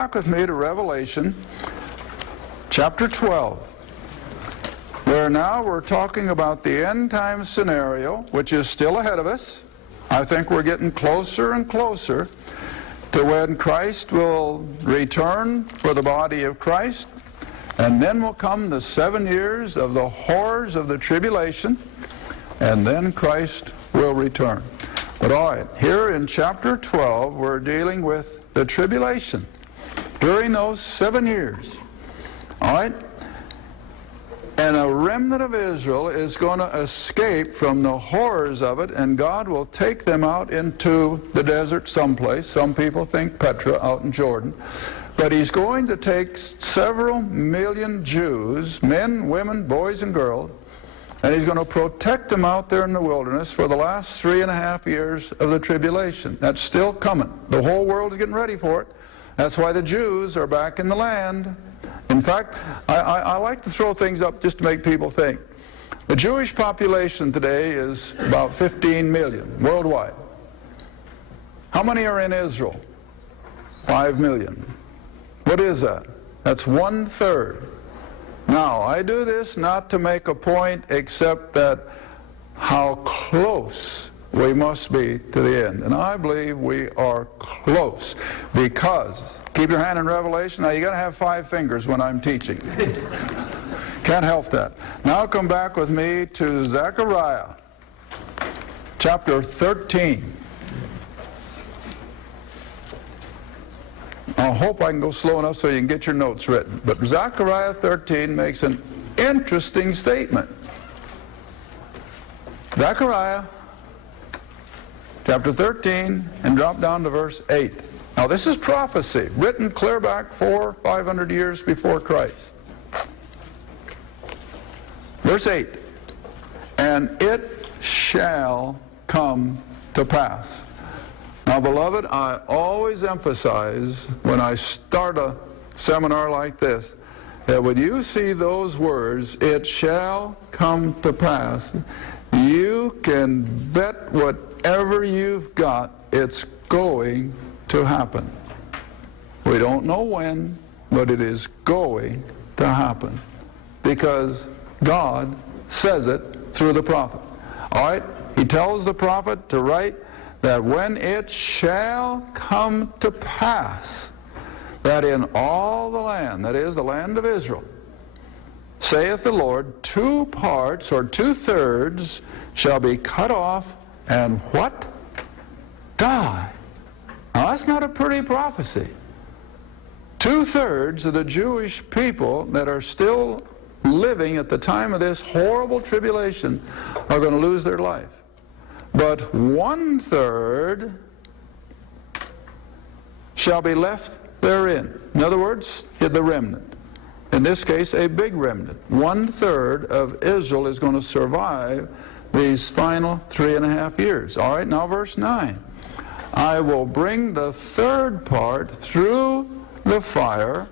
Back with me to Revelation chapter 12, where now we're talking about the end time scenario, which is still ahead of us. I think we're getting closer and closer to when Christ will return for the body of Christ, and then will come the 7 years of the horrors of the tribulation, and then Christ will return. But all right, here in chapter 12, we're dealing with the tribulation during those 7 years. All right? And a remnant of Israel is going to escape from the horrors of it, and God will take them out into the desert someplace. Some people think Petra out in Jordan. But he's going to take several million Jews, men, women, boys, and girls, and he's going to protect them out there in the wilderness for the last 3.5 years of the tribulation. That's still coming. The whole world is getting ready for it. That's why the Jews are back in the land. In fact, I like to throw things up just to make people think. The Jewish population today is about 15 million worldwide. How many are in Israel? 5 million. What is that? That's 1/3. Now, I do this not to make a point except that how close we must be to the end. And I believe we are close, because, keep your hand in Revelation. Now, you got to have 5 fingers when I'm teaching. Can't help that. Now come back with me to Zechariah chapter 13. I hope I can go slow enough so you can get your notes written. But Zechariah 13 makes an interesting statement. Zechariah chapter 13, and drop down to verse 8. Now this is prophecy, written clear back 400-500 years before Christ. Verse 8, and it shall come to pass. Now, beloved, I always emphasize when I start a seminar like this, that when you see those words, it shall come to pass, you can bet whatever you've got, it's going to happen. We don't know when, but it is going to happen, because God says it through the prophet. All right? He tells the prophet to write that when it shall come to pass that in all the land, that is the land of Israel, saith the Lord, 2 parts or 2/3 shall be cut off, and what? Die. Now that's not a pretty prophecy. 2/3 of the Jewish people that are still living at the time of this horrible tribulation are going to lose their life. But 1/3 shall be left therein. In other words, the remnant. In this case, a big remnant. 1/3 of Israel is going to survive these final 3.5 years. All right, now verse 9. I will bring the 3rd part through the fire,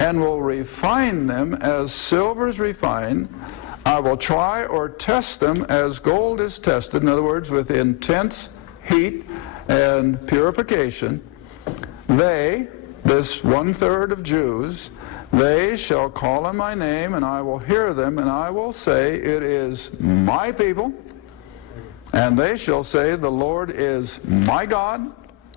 and will refine them as silver is refined. I will try or test them as gold is tested, in other words, with intense heat and purification. They, this 1/3 of Jews, they shall call on my name, and I will hear them, and I will say, it is my people. And they shall say, the Lord is my God.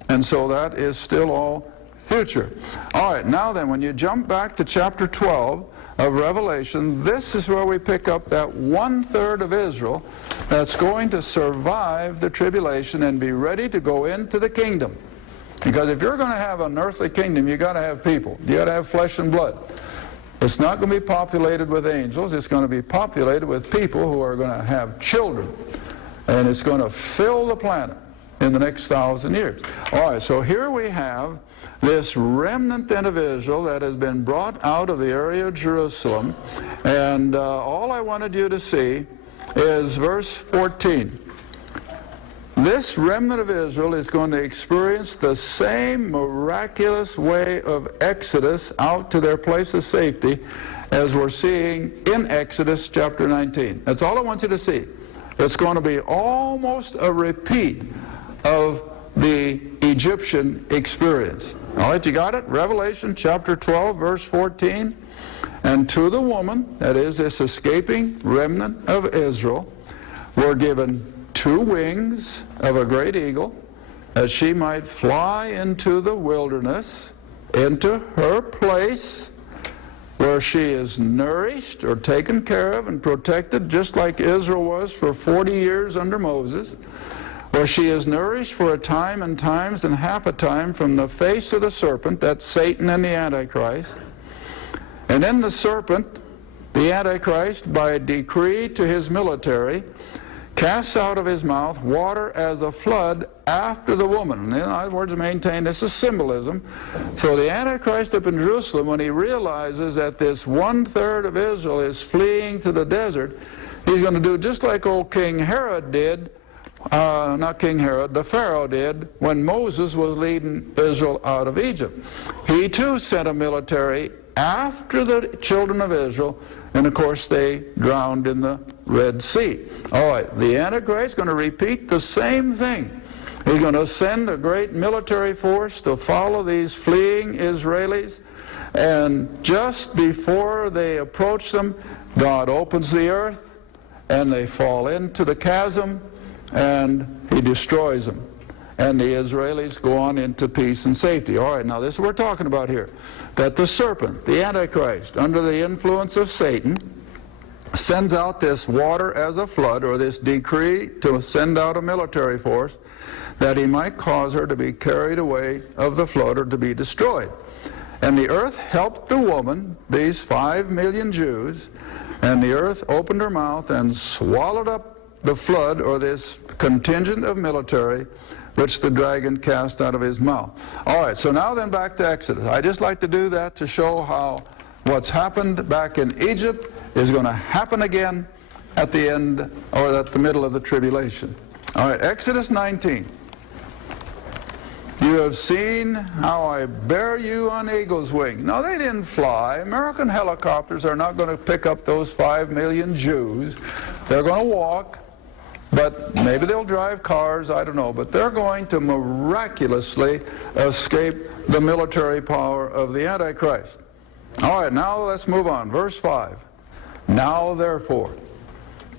And so that is still all future. All right, now then, when you jump back to chapter 12 of Revelation, this is where we pick up that 1/3 of Israel that's going to survive the tribulation and be ready to go into the kingdom. Because if you're going to have an earthly kingdom, you got to have people. You got to have flesh and blood. It's not going to be populated with angels. It's going to be populated with people who are going to have children. And it's going to fill the planet in the next 1,000 years. All right, so here we have this remnant then of Israel that has been brought out of the area of Jerusalem. And all I wanted you to see is verse 14. This remnant of Israel is going to experience the same miraculous way of exodus out to their place of safety as we're seeing in Exodus chapter 19. That's all I want you to see. It's going to be almost a repeat of the Egyptian experience. All right, you got it? Revelation chapter 12, verse 14. And to the woman, that is this escaping remnant of Israel, were given 2 wings of a great eagle, that she might fly into the wilderness, into her place, where she is nourished or taken care of and protected, just like Israel was for 40 years under Moses, where she is nourished for a time and times and half a time from the face of the serpent, that's Satan and the Antichrist. And then the serpent, the Antichrist, by a decree to his military, casts out of his mouth water as a flood after the woman. In other words, maintain this is symbolism. So the Antichrist up in Jerusalem, when he realizes that this 1/3 of Israel is fleeing to the desert, he's going to do just like old King Herod did, not King Herod, the Pharaoh did when Moses was leading Israel out of Egypt. He too sent a military after the children of Israel, and of course they drowned in the Red Sea. All right, the Antichrist is going to repeat the same thing. He's going to send a great military force to follow these fleeing Israelis, and just before they approach them, God opens the earth, and they fall into the chasm, and he destroys them. And the Israelis go on into peace and safety. All right, now this is what we're talking about here. That the serpent, the Antichrist, under the influence of Satan, sends out this water as a flood, or this decree to send out a military force, that he might cause her to be carried away of the flood or to be destroyed. And the earth helped the woman, these 5 million Jews, and the earth opened her mouth and swallowed up the flood, or this contingent of military, which the dragon cast out of his mouth. All right, so now then back to Exodus. I just like to do that to show how what's happened back in Egypt is going to happen again at the end, or at the middle of the tribulation. All right, Exodus 19. You have seen how I bear you on eagle's wing. No, they didn't fly. American helicopters are not going to pick up those 5 million Jews. They're going to walk. But maybe they'll drive cars, I don't know. But they're going to miraculously escape the military power of the Antichrist. All right, now let's move on. Verse 5. Now therefore,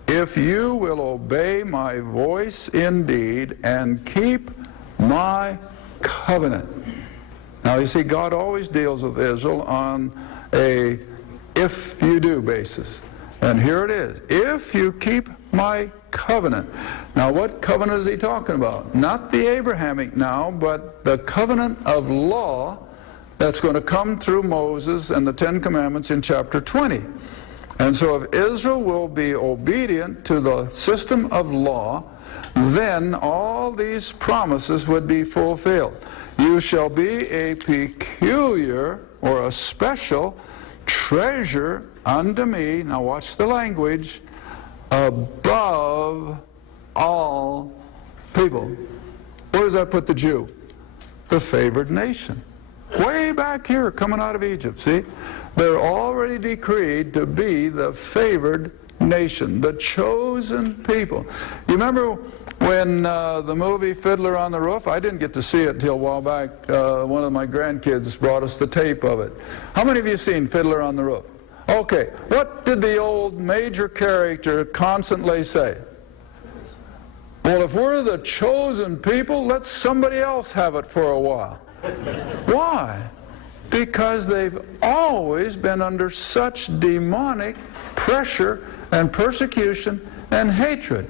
if you will obey my voice indeed and keep my covenant. Now you see, God always deals with Israel on a if you do basis. And here it is. If you keep my covenant. Now what covenant is he talking about? Not the Abrahamic now, but the covenant of law that's going to come through Moses and the 10 Commandments in chapter 20. And so if Israel will be obedient to the system of law, then all these promises would be fulfilled. You shall be a peculiar or a special treasure unto me, now watch the language, above all people. Where does that put the Jew? The favored nation. Way back here, coming out of Egypt, see? They're already decreed to be the favored nation, the chosen people. You remember when the movie Fiddler on the Roof? I didn't get to see it until a while back. One of my grandkids brought us the tape of it. How many of you seen Fiddler on the Roof? Okay, what did the old major character constantly say? Well, if we're the chosen people, let somebody else have it for a while. Why? Because they've always been under such demonic pressure and persecution and hatred.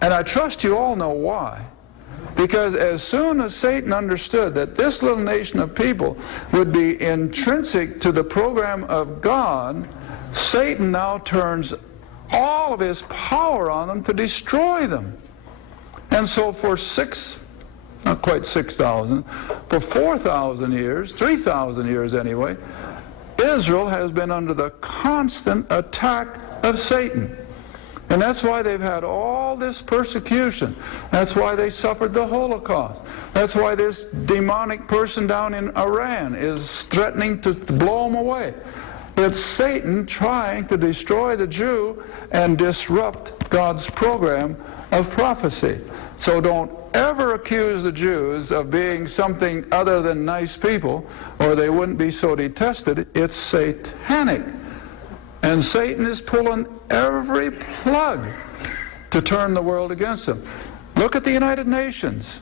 And I trust you all know why. Because as soon as Satan understood that this little nation of people would be intrinsic to the program of God, Satan now turns all of his power on them to destroy them. And so for not quite 6,000, for 4,000 years, 3,000 years anyway, Israel has been under the constant attack of Satan. And that's why they've had all this persecution. That's why they suffered the Holocaust. That's why this demonic person down in Iran is threatening to blow them away. It's Satan trying to destroy the Jew and disrupt God's program of prophecy. So don't ever accuse the Jews of being something other than nice people, or they wouldn't be so detested. It's satanic. And Satan is pulling every plug to turn the world against him. Look at the United Nations.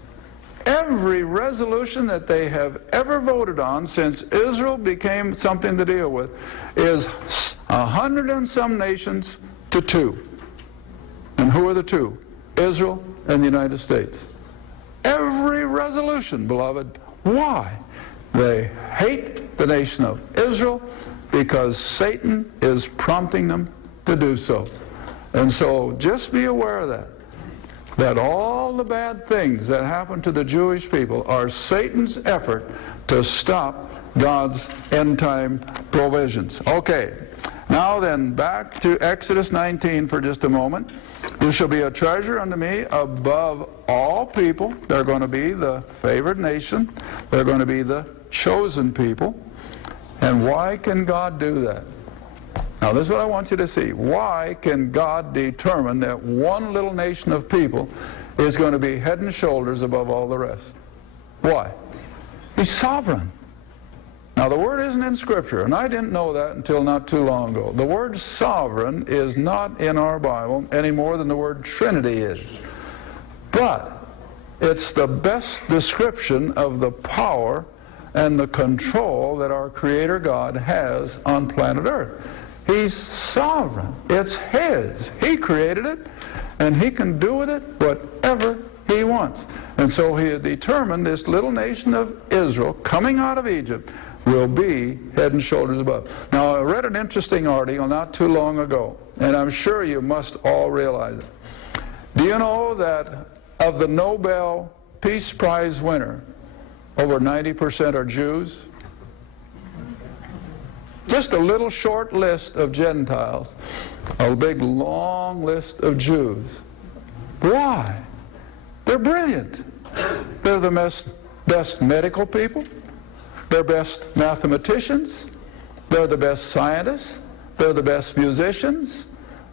Every resolution that they have ever voted on since Israel became something to deal with is 100 and some nations to 2. And who are the 2? Israel and the United States. Every resolution, beloved. Why? They hate the nation of Israel because Satan is prompting them to do so. And so just be aware of that all the bad things that happen to the Jewish people are Satan's effort to stop God's end-time provisions. Okay, now then, back to Exodus 19 for just a moment. You shall be a treasure unto me above all people. They're going to be the favored nation. They're going to be the chosen people. And why can God do that? Now, this is what I want you to see. Why can God determine that one little nation of people is going to be head and shoulders above all the rest? Why? He's sovereign. Now, the word isn't in Scripture, and I didn't know that until not too long ago. The word sovereign is not in our Bible any more than the word Trinity is. But it's the best description of the power and the control that our Creator God has on planet Earth. He's sovereign. It's His. He created it, and He can do with it whatever He wants. And so He has determined this little nation of Israel coming out of Egypt will be head and shoulders above. Now, I read an interesting article not too long ago, and I'm sure you must all realize it. Do you know that of the Nobel Peace Prize winner, over 90% are Jews? Just a little short list of Gentiles, a big long list of Jews. Why? They're brilliant. They're the best medical people. They're best mathematicians. They're the best scientists. They're the best musicians.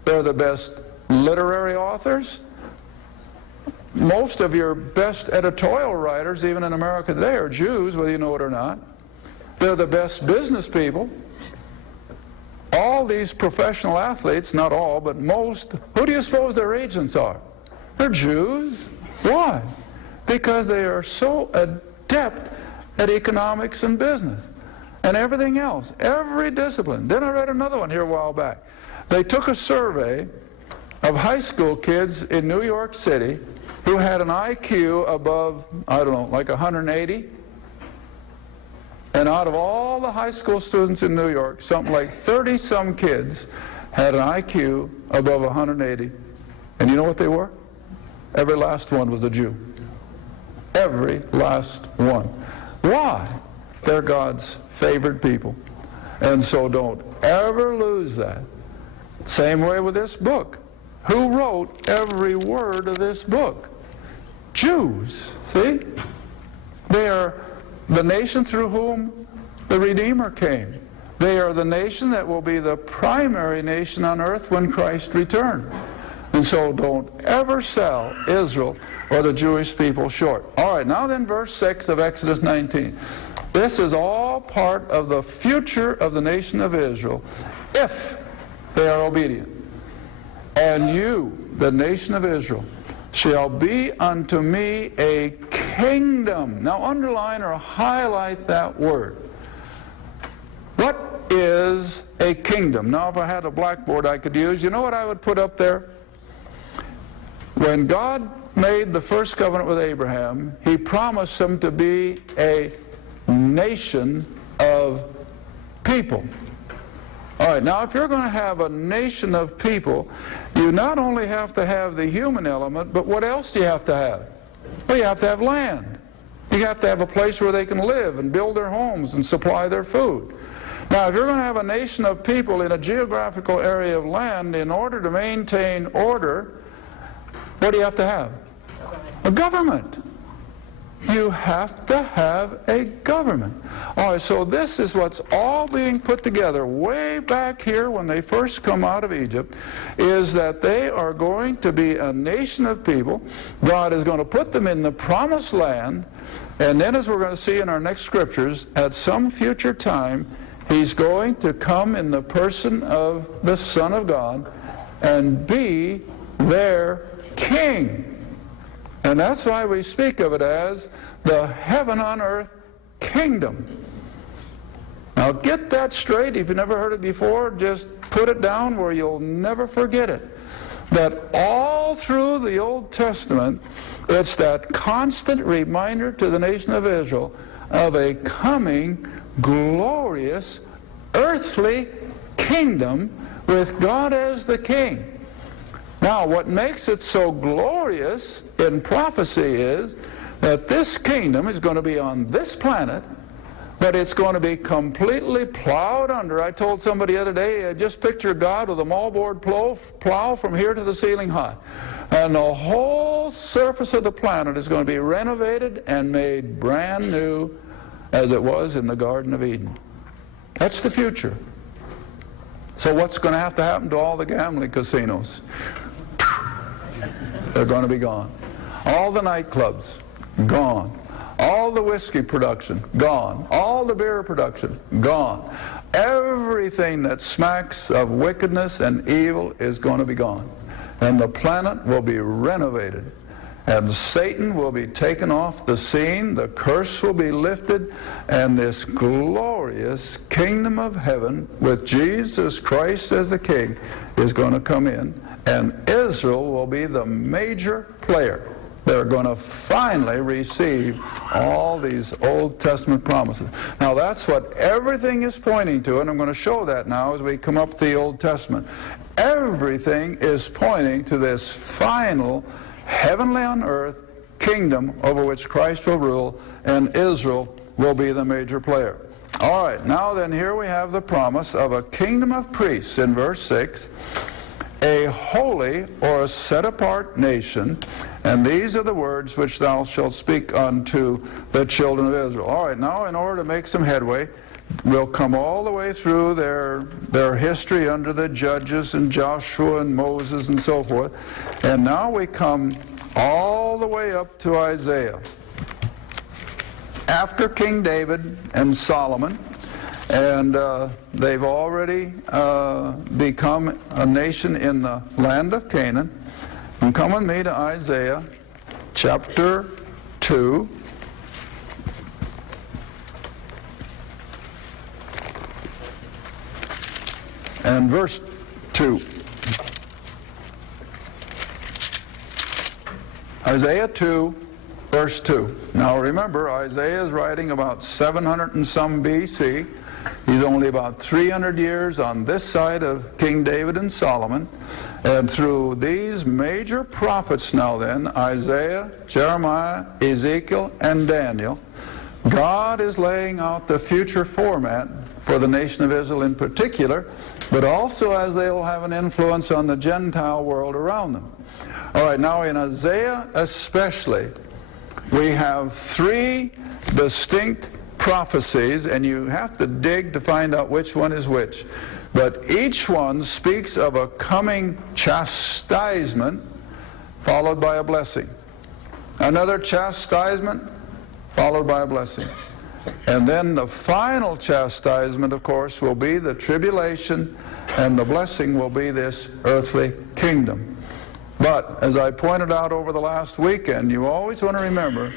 They're the best literary authors. Most of your best editorial writers, even in America today, are Jews, whether you know it or not. They're the best business people. All these professional athletes, not all, but most, who do you suppose their agents are? They're Jews. Why? Because they are so adept at economics and business and everything else, every discipline. Then I read another one here a while back. They took a survey of high school kids in New York City who had an IQ above, I don't know, like 180. And out of all the high school students in New York, something like 30-some kids had an IQ above 180. And you know what they were? Every last one was a Jew. Every last one. Why? They're God's favored people. And so don't ever lose that. Same way with this book. Who wrote every word of this book? Jews. See? They are the nation through whom the Redeemer came. They are the nation that will be the primary nation on earth when Christ returns. And so don't ever sell Israel or the Jewish people short. All right, now then verse 6 of Exodus 19. This is all part of the future of the nation of Israel if they are obedient. And you, the nation of Israel, shall be unto me a kingdom. Now underline or highlight that word. What is a kingdom? Now if I had a blackboard I could use, you know what I would put up there? When God made the first covenant with Abraham, He promised him to be a nation of people. All right, now if you're going to have a nation of people, you not only have to have the human element, but what else do you have to have? Well, you have to have land. You have to have a place where they can live and build their homes and supply their food. Now, if you're going to have a nation of people in a geographical area of land, in order to maintain order, what do you have to have? A government. you have to have a government. All right, so this is what's all being put together way back here when they first come out of Egypt, is that they are going to be a nation of people. God is going to put them in the promised land, and then, as we're going to see in our next scriptures, at some future time, he's going to come in the person of the Son of God and be their king. And that's why we speak of it as the heaven on earth kingdom. Now get that straight. If you've never heard it before, just put it down where you'll never forget it. That all through the Old Testament, it's that constant reminder to the nation of Israel of a coming glorious earthly kingdom with God as the king. Now, what makes it so glorious in prophecy is that this kingdom is going to be on this planet, but it's going to be completely plowed under. I told somebody the other day, just picture God with a moldboard plow from here to the ceiling high. And the whole surface of the planet is going to be renovated and made brand new as it was in the Garden of Eden. That's the future. So what's going to happen to all the gambling casinos? They're going to be gone. All the nightclubs, gone. All the whiskey production, gone. All the beer production, gone. Everything that smacks of wickedness and evil is going to be gone. And the planet will be renovated. And Satan will be taken off the scene, the curse will be lifted, and this glorious kingdom of heaven with Jesus Christ as the king is going to come in, and Israel will be the major player. They're going to finally receive all these Old Testament promises. Now that's what everything is pointing to, and I'm going to show that now as we come up to the Old Testament. Everything is pointing to this final heavenly on earth kingdom over which Christ will rule, and Israel will be the major player. All right, now then here we have the promise of a kingdom of priests in verse 6, a holy or a set-apart nation, and these are the words which thou shalt speak unto the children of Israel. All right, now in order to make some headway, we'll come all the way through their history under the judges and Joshua and Moses and so forth. And now we come all the way up to Isaiah. After King David and Solomon, and they've already become a nation in the land of Canaan. And come with me to Isaiah chapter 2. And verse 2. Isaiah 2, verse 2. Now remember, Isaiah is writing about 700 and some BC. He's only about 300 years on this side of King David and Solomon. And through these major prophets now then, Isaiah, Jeremiah, Ezekiel, and Daniel, God is laying out the future format for the nation of Israel in particular, but also as they will have an influence on the Gentile world around them. All right, now in Isaiah especially, we have three distinct prophecies, and you have to dig to find out which one is which. But each one speaks of a coming chastisement followed by a blessing. Another chastisement followed by a blessing. And then the final chastisement, of course, will be the tribulation, and the blessing will be this earthly kingdom. But, as I pointed out over the last weekend, you always want to remember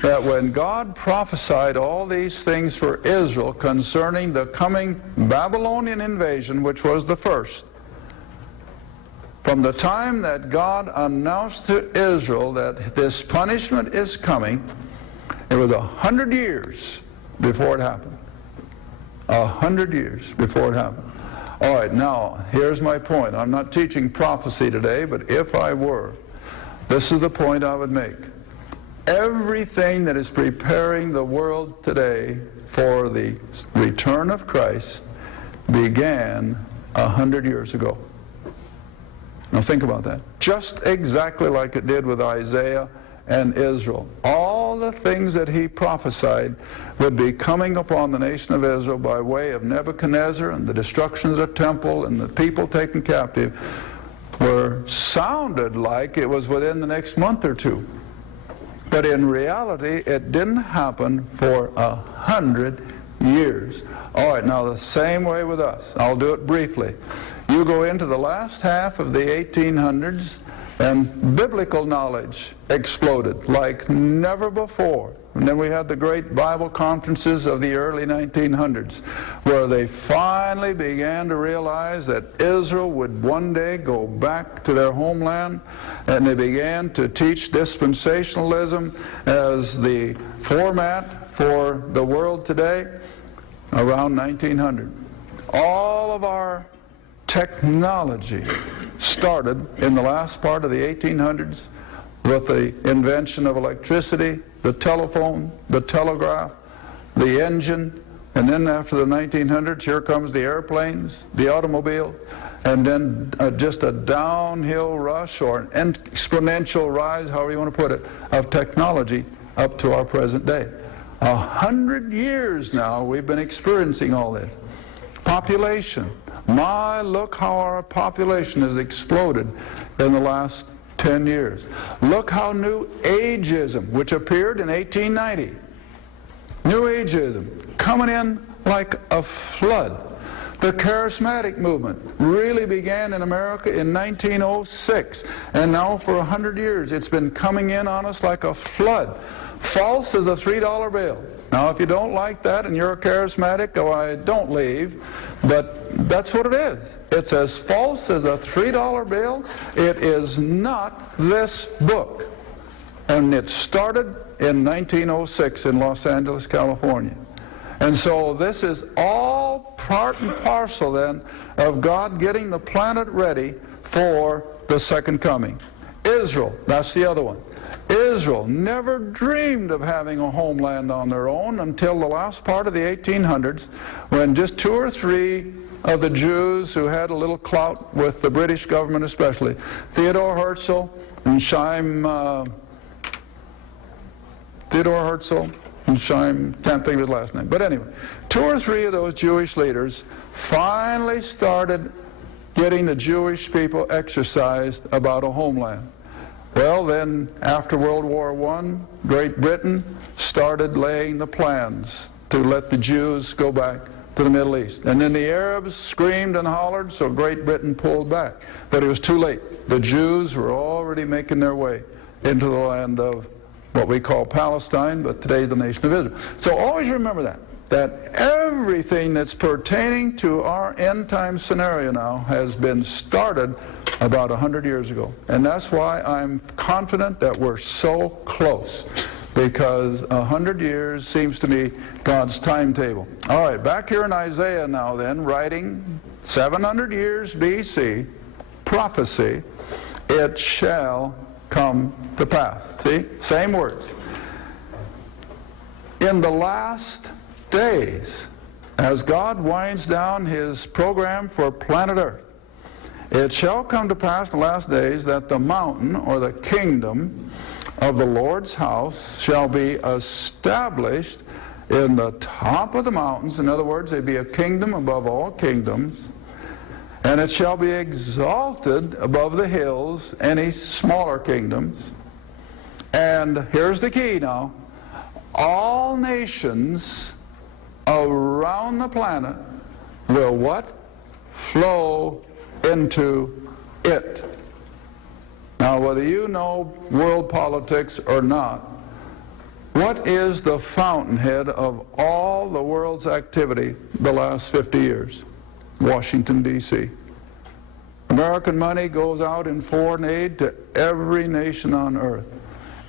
that when God prophesied all these things for Israel concerning the coming Babylonian invasion, which was the first, from the time that God announced to Israel that this punishment is coming, it was 100 years before it happened. 100 years before it happened. All right, now, here's my point. I'm not teaching prophecy today, but if I were, this is the point I would make. Everything that is preparing the world today for the return of Christ began 100 years ago. Now think about that. Just exactly like it did with Isaiah and Israel. All the things that he prophesied would be coming upon the nation of Israel by way of Nebuchadnezzar and the destruction of the temple and the people taken captive sounded like it was within the next month or two. But in reality, it didn't happen for 100 years. All right, now the same way with us. I'll do it briefly. You go into the last half of the 1800s, and biblical knowledge exploded like never before. And then we had the great Bible conferences of the early 1900s, where they finally began to realize that Israel would one day go back to their homeland, and they began to teach dispensationalism as the format for the world today around 1900. All of our technology started in the last part of the 1800s with the invention of electricity, the telephone, the telegraph, the engine, and then after the 1900s, here comes the airplanes, the automobile, and then just a downhill rush or an exponential rise, however you want to put it, of technology up to our present day. 100 years now we've been experiencing all this. Population. My, look how our population has exploded in the last 10 years. Look how New Ageism, which appeared in 1890, New Ageism, coming in like a flood. The charismatic movement really began in America in 1906, and now for 100 years it's been coming in on us like a flood. False as a $3 bill. Now, if you don't like that and you're a charismatic, why, don't leave. But that's what it is. It's as false as a $3 bill. It is not this book. And it started in 1906 in Los Angeles, California. And so this is all part and parcel then of God getting the planet ready for the second coming. Israel, that's the other one. Israel never dreamed of having a homeland on their own until the last part of the 1800s, when just 2 or 3 of the Jews who had a little clout with the British government especially, Theodore Herzl and Chaim, can't think of his last name, but anyway, 2 or 3 of those Jewish leaders finally started getting the Jewish people exercised about a homeland. Well, then, after World War I, Great Britain started laying the plans to let the Jews go back to the Middle East. And then the Arabs screamed and hollered, so Great Britain pulled back. But it was too late. The Jews were already making their way into the land of what we call Palestine, but today the nation of Israel. So always remember that everything that's pertaining to our end-time scenario now has been started about 100 years ago. And that's why I'm confident that we're so close, because 100 years seems to me God's timetable. All right, back here in Isaiah now then, writing 700 years BC, prophecy, it shall come to pass. See, same words. In the last days, as God winds down his program for planet Earth, it shall come to pass in the last days that the mountain, or the kingdom of the Lord's house, shall be established in the top of the mountains. In other words, it be a kingdom above all kingdoms. And it shall be exalted above the hills, any smaller kingdoms. And here's the key now. All nations around the planet will what? Flow into it. Now, whether you know world politics or not, what is the fountainhead of all the world's activity the last 50 years? Washington, D.C. American money goes out in foreign aid to every nation on earth.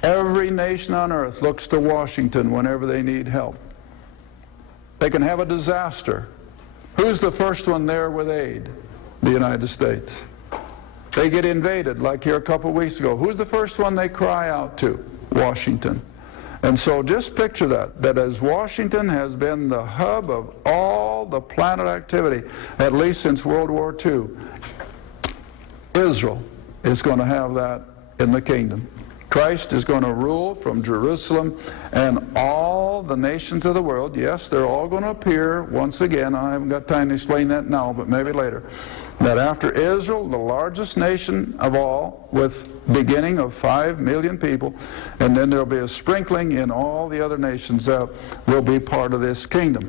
Every nation on earth looks to Washington whenever they need help. They can have a disaster. Who's the first one there with aid? The United States. They get invaded, like here a couple weeks ago. Who's the first one they cry out to? Washington. And so just picture that as Washington has been the hub of all the planet activity, at least since World War II, Israel is going to have that in the kingdom. Christ is going to rule from Jerusalem, and all the nations of the world, yes, they're all going to appear once again. I haven't got time to explain that now, but maybe later. That after Israel, the largest nation of all, with beginning of 5 million people, and then there'll be a sprinkling in all the other nations that will be part of this kingdom.